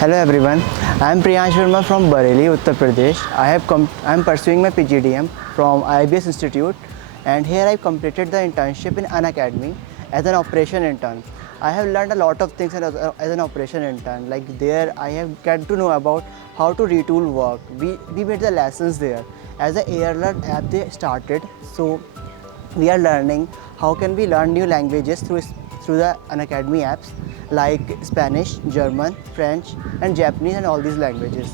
Hello everyone, I am Priyansh Verma from Bareilly, Uttar Pradesh. I am pursuing my PGDM from IIBS Institute, and here I completed the internship in Unacademy as an operation intern. I have learned a lot of things as an operation intern. Like there I have got to know about how to retool work. We made the lessons there. As the AirLearn app they started, so we are learning how can we learn new languages through the Unacademy apps like Spanish, German, French and Japanese and all these languages.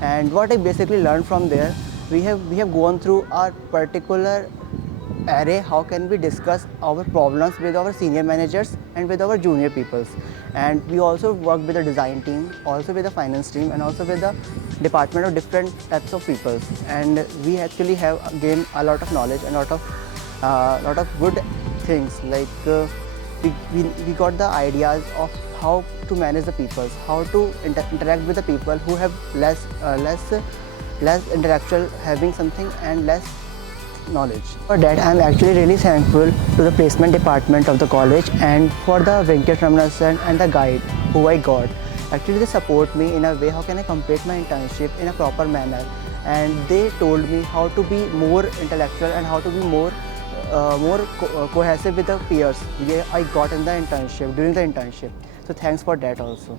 And what I basically learned from there, we have gone through our particular array, how can we discuss our problems with our senior managers and with our junior peoples. And we also work with the design team, also with the finance team and also with the department of different types of peoples. And we actually have gained a lot of knowledge and lot of good things like we got the ideas of how to manage the people, how to interact with the people who have less intellectual having something and less knowledge. For that I am actually really thankful to the placement department of the college and for the Venkat Ramanasan and the guide who I got. Actually they support me in a way how can I complete my internship in a proper manner, and they told me how to be more intellectual and how to be more cohesive with the peers I got in the internship during the internship. So thanks for that also.